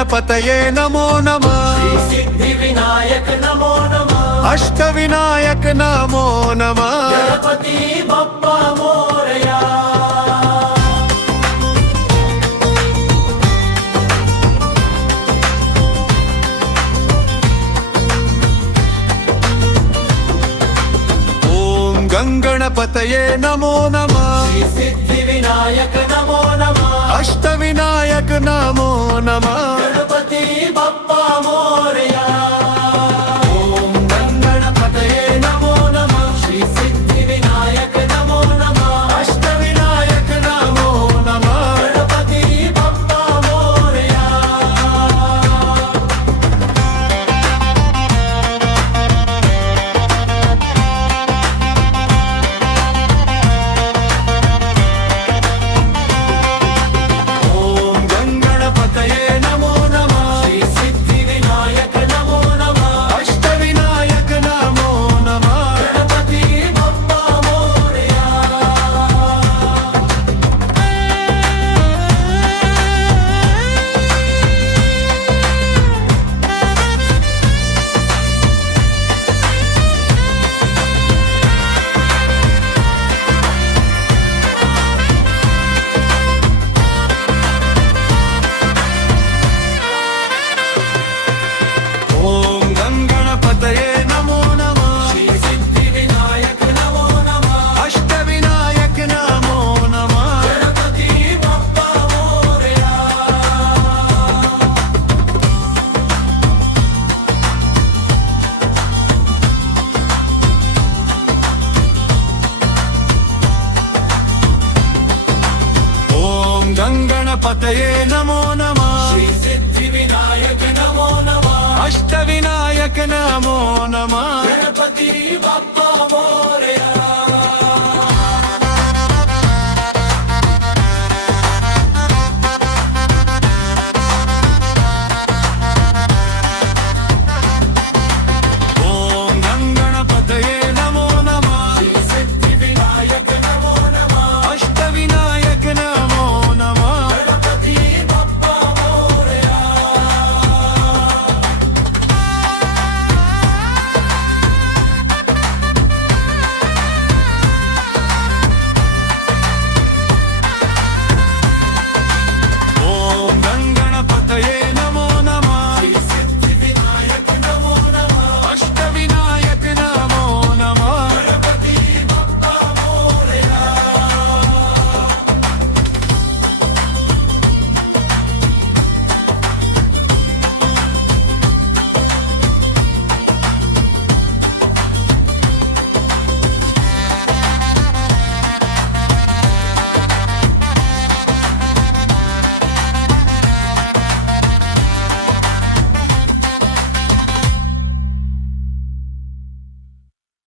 गणपतये नमो नमः। श्री सिद्धि विनायक नमो नमः। अष्ट विनायक नमो नमः। गणपति बप्पा मोरया। ओम गंगणपतये नमो नमः। श्री सिद्धि विनायक नमो नमः। अष्ट विनायक नमो नमः। गणपति बप्पा मोरया। ओम गणपतये नमो नमः। श्री सिद्धि विनायक नमो नमः। अष्ट विनायक नमो नमः। गणपति बप्पा मोरया। ओम गंगणपतये नमो नमः। श्री सिद्धि विनायक नमो नमः। अष्ट विनायक नमो नमः। गणपति बप्पा मोरया। ओम गंगणपतये नमो नमः। श्री सिद्धि विनायक नमो नमः। अष्ट विनायक नमो नमः। गणपति बप्पा मोरया। ओम गंगणपतये नमो नमः। श्री सिद्धि विनायक नमो नमः। अष्ट विनायक नमो नमः। गणपति बप्पा मोरया।